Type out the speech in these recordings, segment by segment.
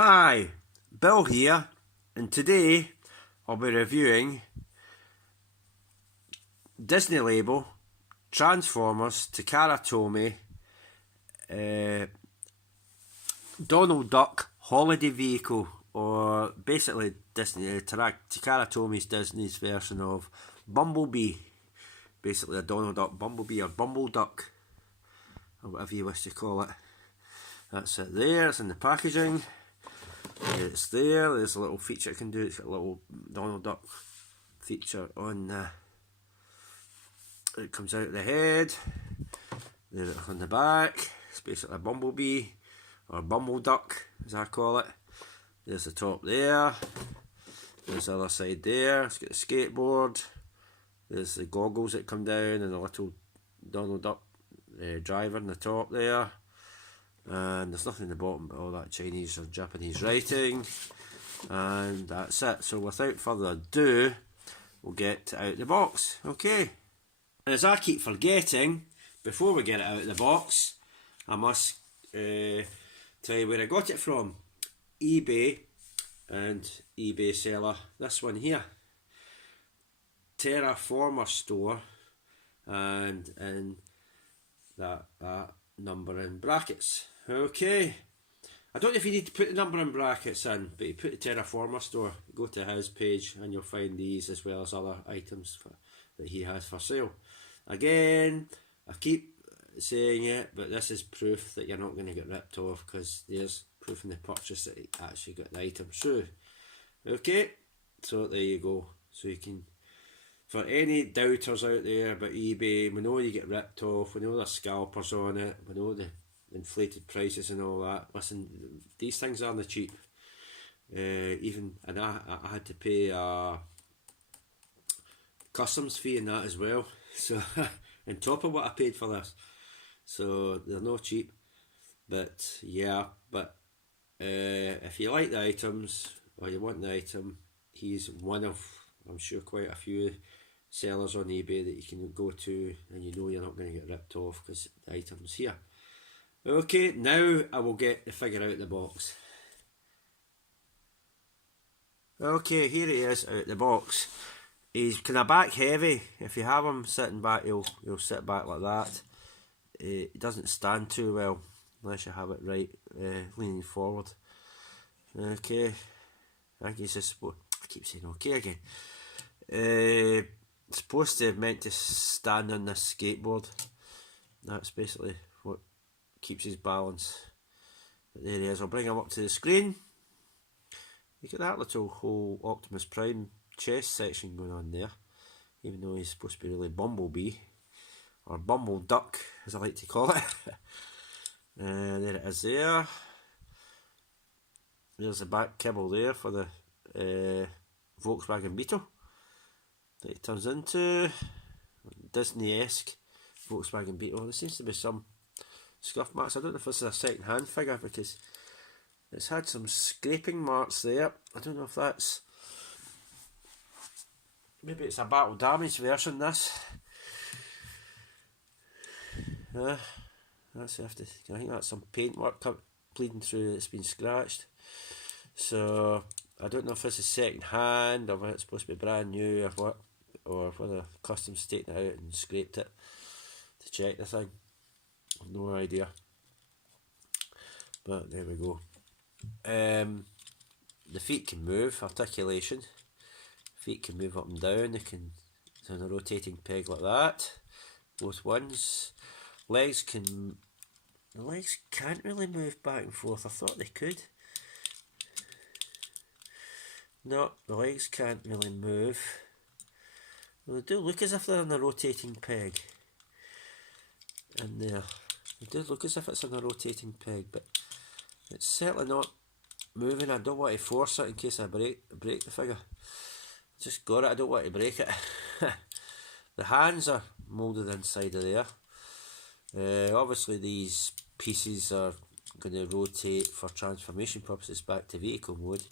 Hi, Bill here, and today I'll be reviewing Disney label Transformers Takara Tomy Donald Duck Holiday Vehicle, or basically Disney Takara Tomy's Disney's version of Bumblebee. Basically a Donald Duck Bumblebee, or Bumble Duck, or whatever you wish to call it. That's it there, it's in the packaging. It's there, there's a little feature it can do, it's got a little Donald Duck feature on it comes out of the head, there on the back. It's basically a bumblebee, or bumble duck as I call it. There's the top there, there's the other side there, it's got a skateboard, there's the goggles that come down, and a little Donald Duck driver in the top there. And there's nothing in the bottom but all that Chinese or Japanese writing, and that's it. So without further ado, we'll get out the box. Okay, and as I keep forgetting, before we get it out of the box, I must tell you where I got it from. eBay, and eBay seller, this one here, Terraformer store, and in that number in brackets. Okay, I don't know if you need to put the number in brackets in, but you put the Terraformer store, go to his page, and you'll find these as well as other items that he has for sale. Again, I keep saying it, but this is proof that you're not going to get ripped off, because there's proof in the purchase that he actually got the item through. Okay, so there you go. So you can, for any doubters out there about eBay, we know you get ripped off, we know there's scalpers on it, we know the inflated prices and all that. Listen, these things aren't cheap. And I had to pay a customs fee in that as well, so on top of what I paid for this, so they're not cheap. But yeah, if you like the items, or you want the item, he's one of, I'm sure, quite a few sellers on eBay that you can go to, and you know you're not going to get ripped off because the item's here. Okay, now I will get the figure out of the box. Okay, here he is out of the box. He's kind of back heavy. If you have him sitting back, he'll sit back like that. He doesn't stand too well unless you have it right, leaning forward. Okay, I think he's just, I keep saying okay again. Supposed to meant to stand on this skateboard. That's basically what keeps his balance. But there he is. I'll bring him up to the screen. You get that little whole Optimus Prime chest section going on there, even though he's supposed to be really Bumblebee, or Bumble Duck as I like to call it. There it is there. There's the back kibble there for the Volkswagen Beetle that it turns into, Disney-esque Volkswagen Beetle. There seems to be some scuff marks. I don't know if this is a second hand figure, because it's had some scraping marks there. I don't know if that's, maybe it's a battle damaged version, this. That's after, I think that's some paintwork bleeding through, it's been scratched. So I don't know if this is second hand, or whether it's supposed to be brand new, or what, or whether customs taken it out and scraped it to check the thing. I've no idea. But there we go. The feet can move, articulation. Feet can move up and down, they can, it's on a rotating peg like that. Both ones. Legs can, the legs can't really move back and forth. I thought they could. No, the legs can't really move. Well, they do look as if they're on a rotating peg. And there, they do look as if it's on a rotating peg, but it's certainly not moving. I don't want to force it in case I break the figure. Just got it, I don't want to break it. The hands are moulded inside of there. Obviously these pieces are going to rotate for transformation purposes back to vehicle mode.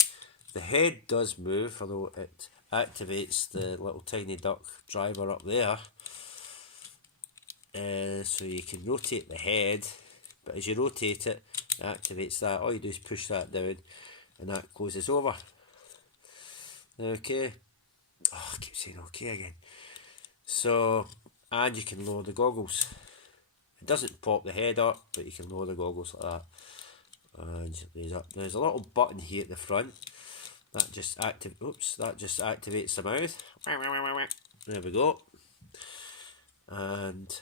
The head does move, although it activates the little tiny duck driver up there. So you can rotate the head, but as you rotate it, it activates that. All you do is push that down, and that closes over. Okay. Oh, I keep saying okay again. So, and you can lower the goggles. It doesn't pop the head up, but you can lower the goggles like that. And there's a little button here at the front that just activates the mouth. There we go. And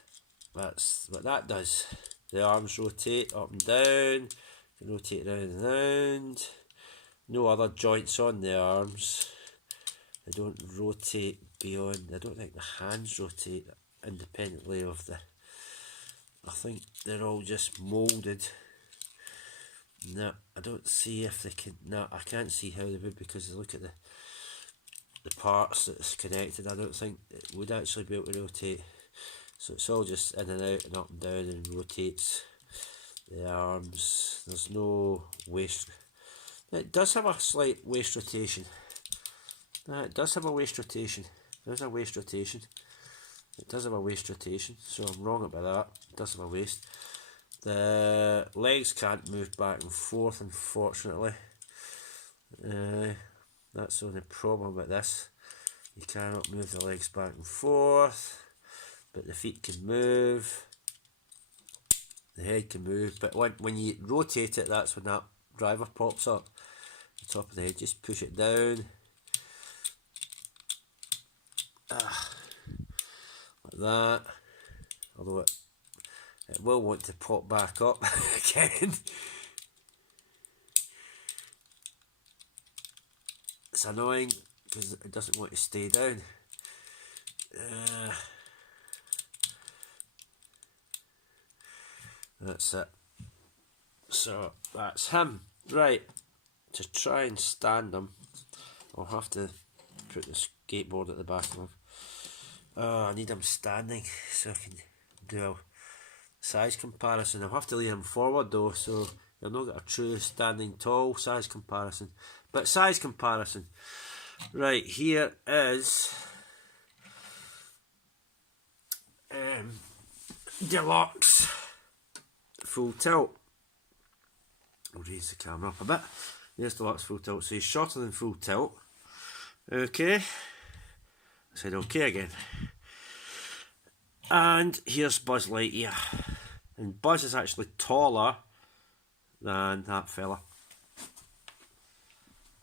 that's what that does. The arms rotate up and down. You can rotate round and round. No other joints on the arms. They don't rotate beyond. I don't think the hands rotate independently of the. I think they're all just moulded. No, I don't see if they can. No, I can't see how they would, because look at the parts that's connected. I don't think it would actually be able to rotate. So it's all just in and out and up and down, and rotates the arms. There's no waist. It does have a slight waist rotation. It does have a waist rotation. There's a waist rotation. It does have a waist rotation, so I'm wrong about that. It does have a waist. The legs can't move back and forth, unfortunately. That's the only problem with this. You cannot move the legs back and forth, but the feet can move. The head can move, but when you rotate it, that's when that driver pops up. The top of the head, just push it down. Like that. Although it will want to pop back up again. It's annoying because it doesn't want to stay down. That's it. So that's him. Right, to try and stand him, I'll have to put the skateboard at the back of him. Oh, I need him standing so I can do a size comparison. I'll have to lay him forward though, so you'll not get a true standing tall size comparison. But size comparison. Right, here is Deluxe full tilt. I'll raise the camera up a bit. There's Deluxe full tilt. So he's shorter than full tilt. Okay. I said okay again. And here's Buzz Lightyear. And Buzz is actually taller than that fella.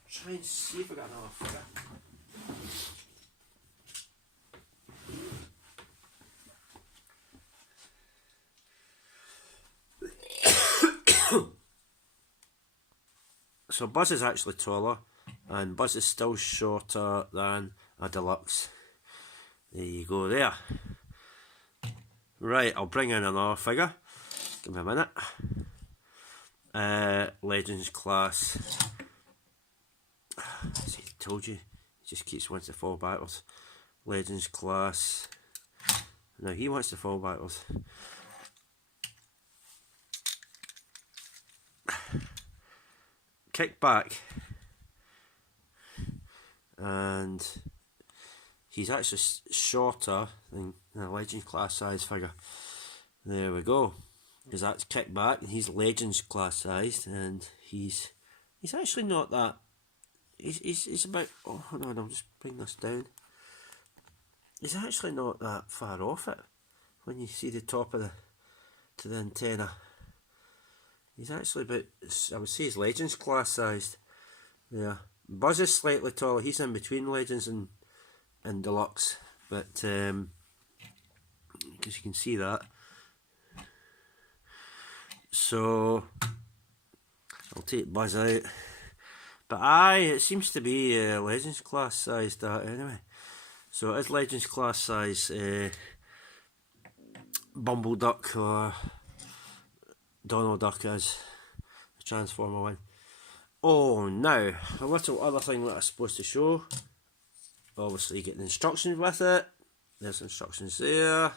Try and see if I got another figure. So Buzz is actually taller, and Buzz is still shorter than a Deluxe. There you go there. Right, I'll bring in another figure. Give me a minute. Legends class. See, I told you, he just keeps wanting to fall backwards. Legends class. Now he wants to fall backwards. Kick back. And he's actually shorter than a Legends class size figure. There we go. Because that's kick back, and he's Legends class sized, and he's actually not that. He's about. Oh, hold on, I'll just bring this down. He's actually not that far off it when you see the top of the antenna. He's actually about. I would say he's Legends class sized. Yeah. Buzz is slightly taller. He's in between Legends and Deluxe, but because you can see that. So I'll take Buzz out, but it seems to be Legends class sized that anyway. So it is Legends class size Bumble Duck, or Donald Duck as the Transformer one. Oh, now a little other thing that I'm supposed to show. Obviously you get the instructions with it. There's instructions there.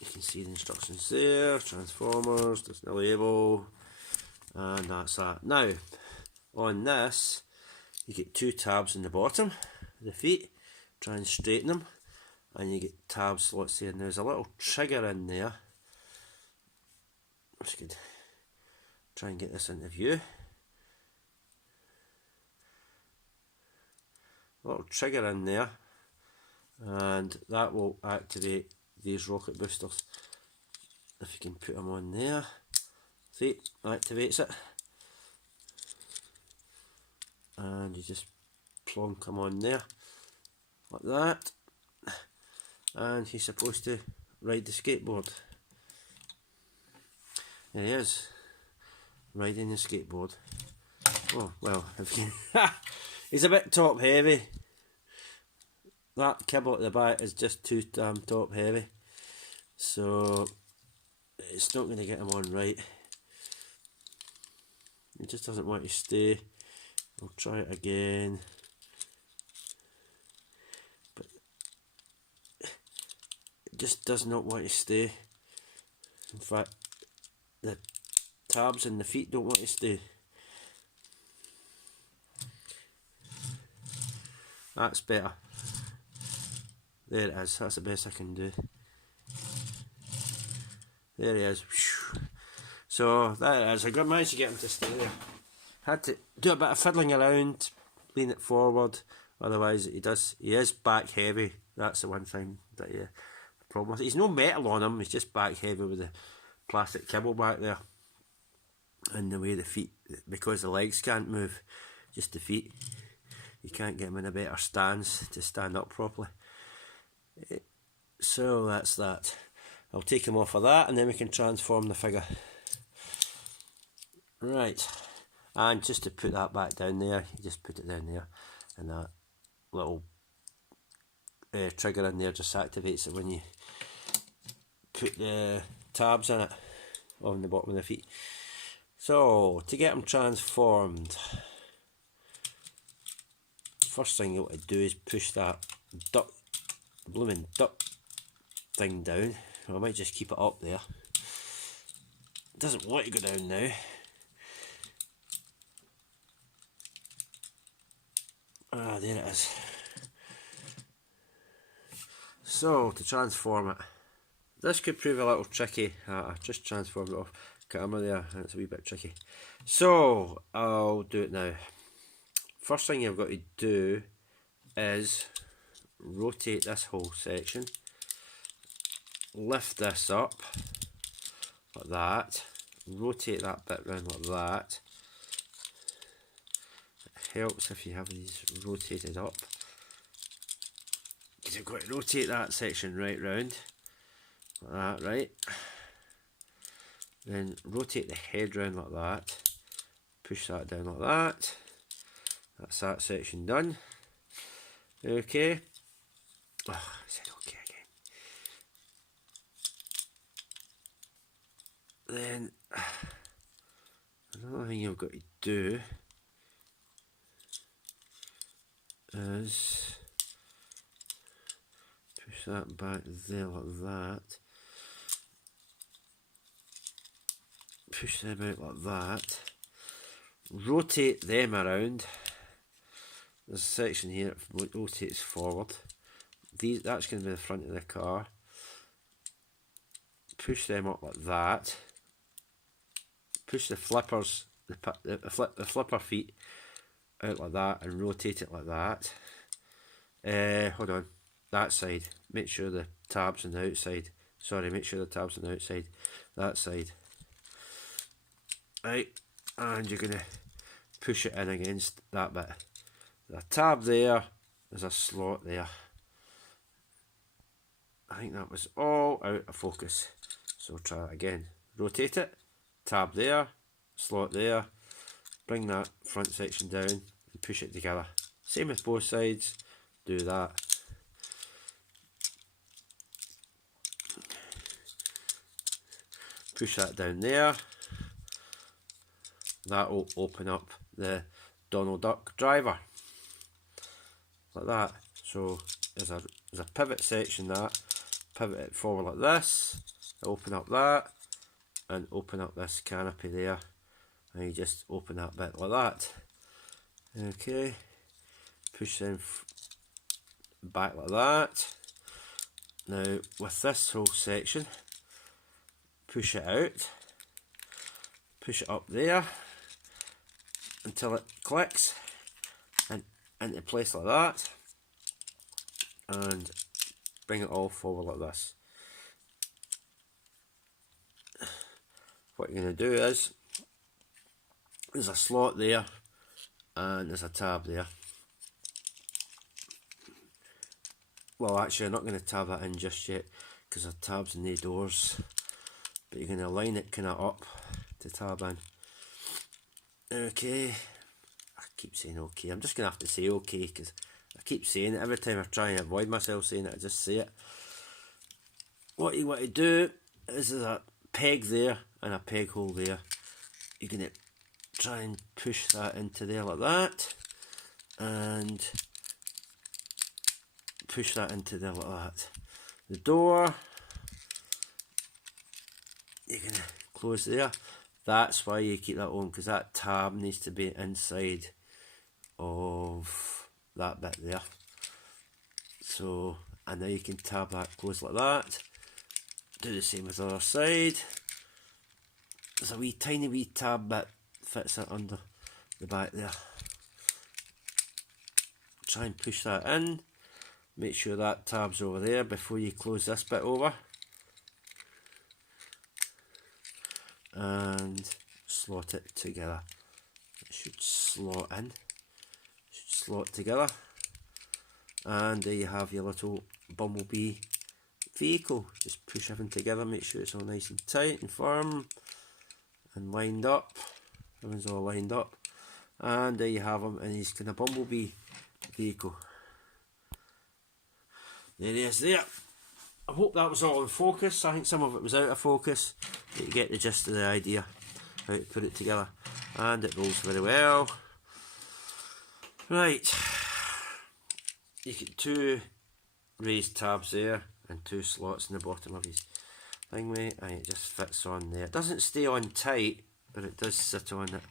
You can see the instructions there. Transformers, there's the label, and that's that. Now on this you get two tabs in the bottom of the feet. Try and straighten them, and you get tab slots there, and there's a little trigger in there. That's good. try and get this into view. A little trigger in there, and that will activate these rocket boosters. If you can put them on there, see, activates it, and you just plonk them on there like that, and he's supposed to ride the skateboard. There he is, riding the skateboard. Oh well, if you can he's a bit top heavy. That kibble at the back is just too damn top heavy, so it's not going to get him on right. He just doesn't want to stay. I'll try it again, but it just does not want to stay. In fact, the tabs and the feet don't want to stay. That's better. There it is, that's the best I can do. There he is. So that is, I managed to get him to stay there. Had to do a bit of fiddling around, lean it forward, otherwise he is back heavy. That's the one thing that the problem with it. He's no metal on him, he's just back heavy with the plastic kibble back there. And the way the feet, because the legs can't move, just the feet, you can't get him in a better stance to stand up properly. So that's that. I'll take him off of that, and then we can transform the figure. Right, and just to put that back down there, you just put it down there, and that little trigger in there just activates it when you put the tabs in it on the bottom of the feet. So to get them transformed, first thing you want to do is push that blooming duck thing down. I might just keep it up there. It doesn't want to go down now. Ah, there it is. So to transform it, this could prove a little tricky. I've just transformed it off camera there, and it's a wee bit tricky. So I'll do it now. First thing you've got to do is rotate this whole section, lift this up like that, rotate that bit round like that. It helps if you have these rotated up, because you've got to rotate that section right round like that, right? Then rotate the head round like that, push that down like that. That's that section done. Okay. Oh, I said okay again. Then another thing you've got to do is push that back there like that. Push them out like that. Rotate them around. There's a section here that rotates forward. That's going to be the front of the car. Push them up like that. Push the flippers, the flipper feet out like that, and rotate it like that. Hold on, that side. Make sure the tab's on the outside. Sorry, make sure the tab's on the outside. That side. Right, and you're going to push it in against that bit. There's a tab there, there's a slot there. I think that was all out of focus. So we'll try it again. Rotate it, tab there, slot there, bring that front section down and push it together. Same with both sides, do that. Push that down there. That will open up the Donald Duck driver. Like that. So there's a pivot section, that pivot it forward like this, open up that, and open up this canopy there, and you just open that bit like that. Okay, push them back like that. Now with this whole section, push it out, push it up there until it clicks and into place like that, and bring it all forward like this. What you're going to do is, there's a slot there and there's a tab there. Well, actually I'm not going to tab that in just yet because the tab's in the doors, but you're going to line it kind of up to tab in. Okay, I keep saying okay, I'm just going to have to say okay because I keep saying it every time I try and avoid myself saying it, I just say it. What you want to do is there's a peg there and a peg hole there. You're going to try and push that into there like that, and push that into there like that. The door, you're going to close there. That's why you keep that on, because that tab needs to be inside of that bit there. So, and now you can tab that close like that. Do the same with the other side. There's a wee tiny wee tab bit fits it under the back there. Try and push that in. Make sure that tab's over there before you close this bit over. And slot it together. It should slot in. Should slot together. And there you have your little bumblebee vehicle. Just push everything together, make sure it's all nice and tight and firm and lined up. Everything's all lined up. And there you have him in his kind of bumblebee vehicle. There he is there. I hope that was all in focus. I think some of it was out of focus, but you get the gist of the idea, how to put it together. And it rolls very well. Right. You get two raised tabs there and two slots in the bottom of his thingy, and it just fits on there. It doesn't stay on tight, but it does sit on it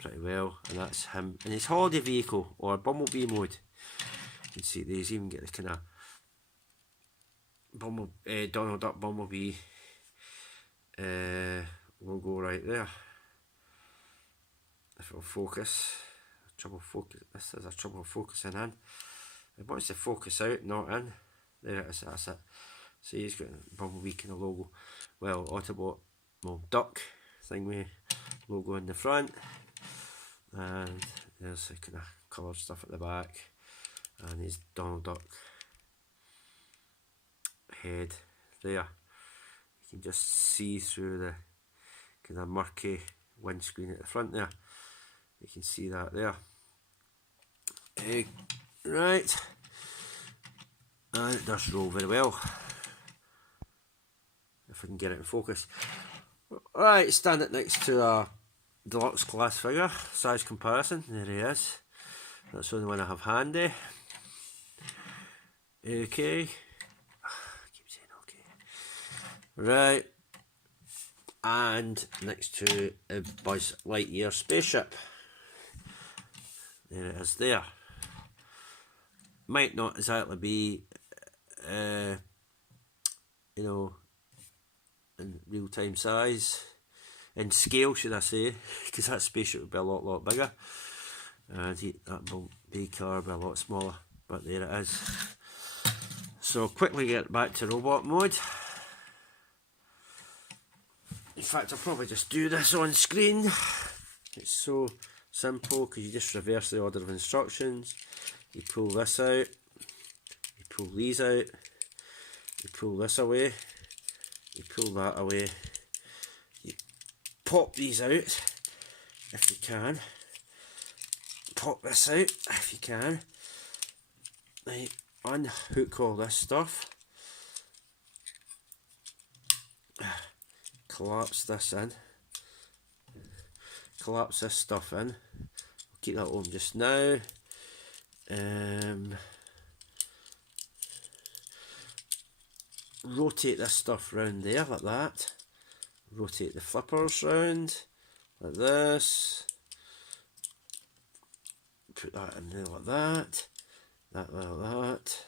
pretty well, and that's him in his holiday vehicle or bumblebee mode. You can see these even get the kind of Donald Duck Bumblebee logo right there. If it'll focus, this is a trouble focusing in. It wants to focus out, not in. There it is, that's it. See, he's got a Bumblebee kind of logo. Well, Autobot, well, duck thing with logo in the front. And there's the kind of coloured stuff at the back. And his Donald Duck head there. You can just see through the kind of murky windscreen at the front there. You can see that there. Right, and it does roll very well if I can get it in focus. Right, stand it next to a deluxe class figure, size comparison. There he is. That's the only one I have handy. Okay. I keep saying okay. Right, and next to a Buzz Lightyear spaceship. There it is there. Might not exactly be, you know, in real time size, in scale should I say, because that spaceship would be a lot bigger, and that big car would be a lot smaller, but there it is. So quickly get back to robot mode. In fact, I'll probably just do this on screen. It's so simple because you just reverse the order of instructions. You pull this out, you pull these out, you pull this away, you pull that away, you pop these out if you can, pop this out if you can, then you unhook all this stuff, collapse this in, collapse this stuff in, I'll keep that on just now. Rotate this stuff round there like that, rotate the flippers round like this, put that in there like that, that like that.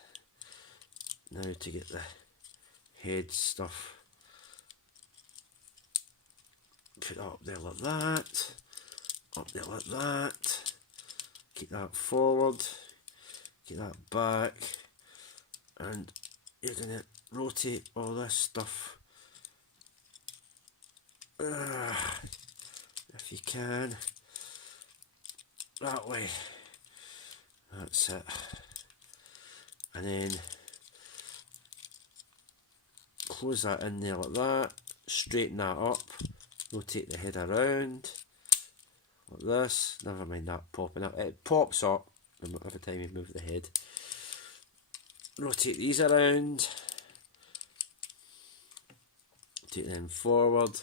Now to get the head stuff Put it up there like that, up there like that, keep that forward, get that back, and you're going to rotate all this stuff if you can, that way. That's it. And then close that in there like that, straighten that up, rotate the head around like this. Never mind that popping up, it pops up every time you move the head. Rotate these around, take them forward,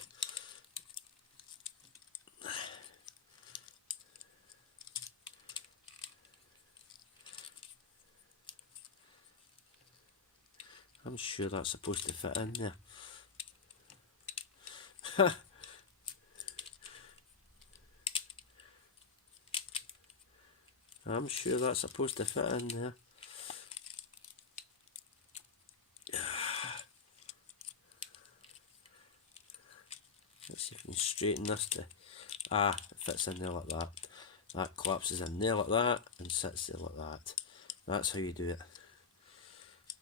I'm sure that's supposed to fit in there. I'm sure that's supposed to fit in there. Let's see if we can straighten this to... it fits in there like that. That collapses in there like that and sits there like that. That's how you do it.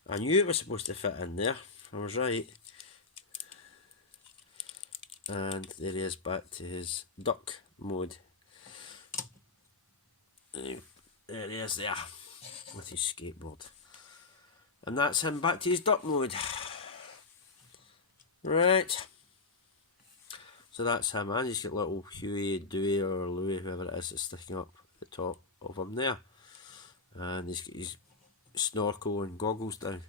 I knew it was supposed to fit in there. I was right. And there he is, back to his duck mode. There he is there, with his skateboard. And that's him back to his duck mode. Right. So that's him, and he's got little Huey, Dewey or Louie, whoever it is, that's sticking up at the top of him there. And he's got his snorkel and goggles down.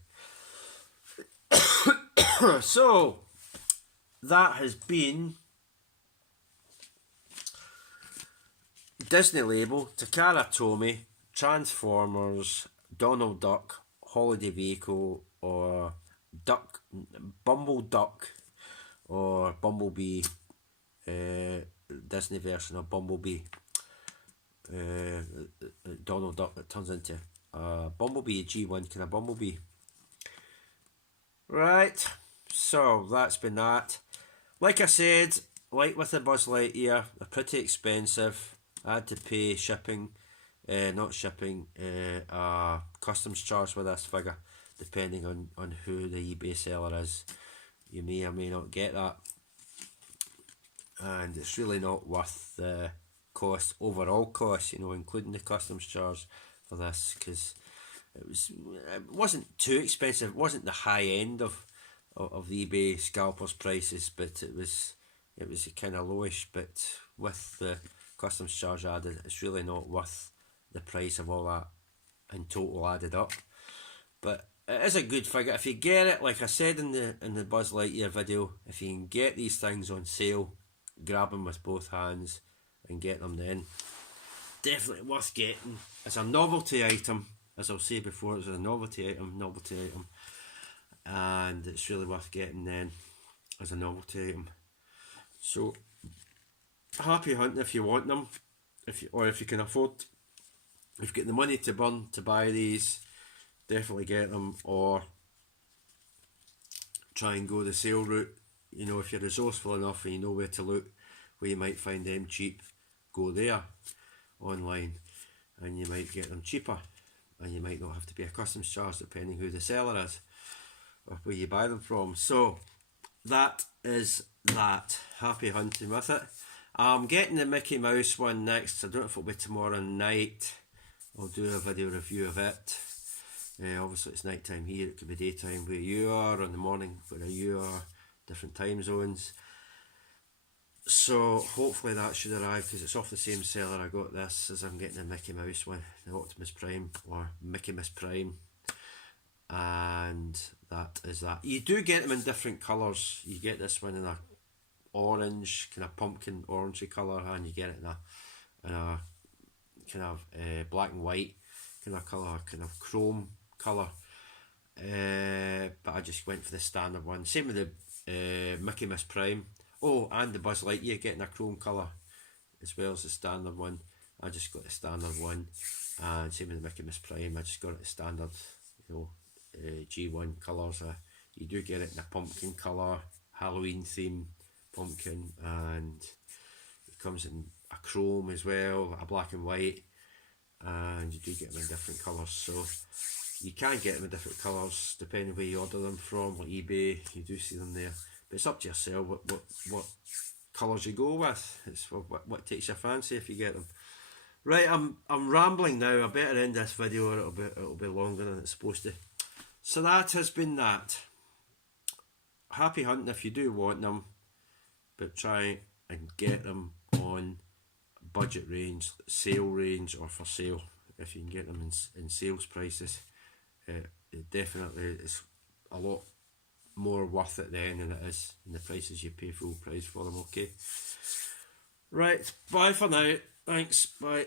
So, that has been Disney Label, Takara Tomy, Transformers, Donald Duck, Holiday Vehicle, or Bumble Duck, or Bumblebee, Disney version of Bumblebee. Donald Duck that turns into Bumblebee, G1 kind of Bumblebee. Right, so that's been that. Like I said, like with the Buzz Lightyear, they're pretty expensive. I had to pay shipping, not shipping, customs charge with this figure, depending on who the eBay seller is. You may or may not get that, and it's really not worth the cost, overall cost, you know, including the customs charge for this, because it wasn't too expensive. It wasn't the high end of the eBay scalpers prices, but it was kind of lowish. But with the customs charge added, it's really not worth the price of all that in total added up. But it is a good figure if you get it. Like I said in the Buzz Lightyear video, if you can get these things on sale, grab them with both hands and get them then. Definitely worth getting. It's a novelty item, as I'll say before. It's a novelty item, and it's really worth getting then as a novelty item. So happy hunting if you want them, if you can afford, if you've got the money to burn to buy these, definitely get them, or try and go the sale route. You know, if you're resourceful enough and you know where to look, where you might find them cheap, go there online and you might get them cheaper, and you might not have to pay a customs charge depending who the seller is or where you buy them from. So that is that. Happy hunting with it. I'm getting the Mickey Mouse one next. I don't know if it'll be tomorrow night. I'll do a video review of it. Obviously it's night time here, it could be daytime where you are, or in the morning where you are, different time zones. So hopefully that should arrive, because it's off the same seller I got this as I'm getting the Mickey Mouse one, the Optimus Prime, or Mickey Mouse Prime. And that is that. You do get them in different colours. You get this one in a orange, kind of pumpkin orangey colour, and you get it in a kind of black and white kind of colour, kind of chrome colour. But I just went for the standard one. Same with the Mickey Mouse Prime. Oh, and the Buzz Lightyear getting a chrome colour as well as the standard one. I just got the standard one. And same with the Mickey Mouse Prime. I just got it the standard, you know, G1 colours. You do get it in a pumpkin colour, Halloween theme, pumpkin, and it comes in a chrome as well, a black and white, and you do get them in different colours. So you can get them in different colours depending where you order them from, like eBay. You do see them there, but it's up to yourself what colours you go with. It's what takes your fancy if you get them. Right, I'm rambling now. I better end this video, or it'll be longer than it's supposed to. So that has been that. Happy hunting if you do want them, but try and get them on budget range, sale range, or for sale. If you can get them in sales prices, it definitely is a lot more worth it then than it is in the prices you pay full price for them. Okay, right, bye for now. Thanks, bye.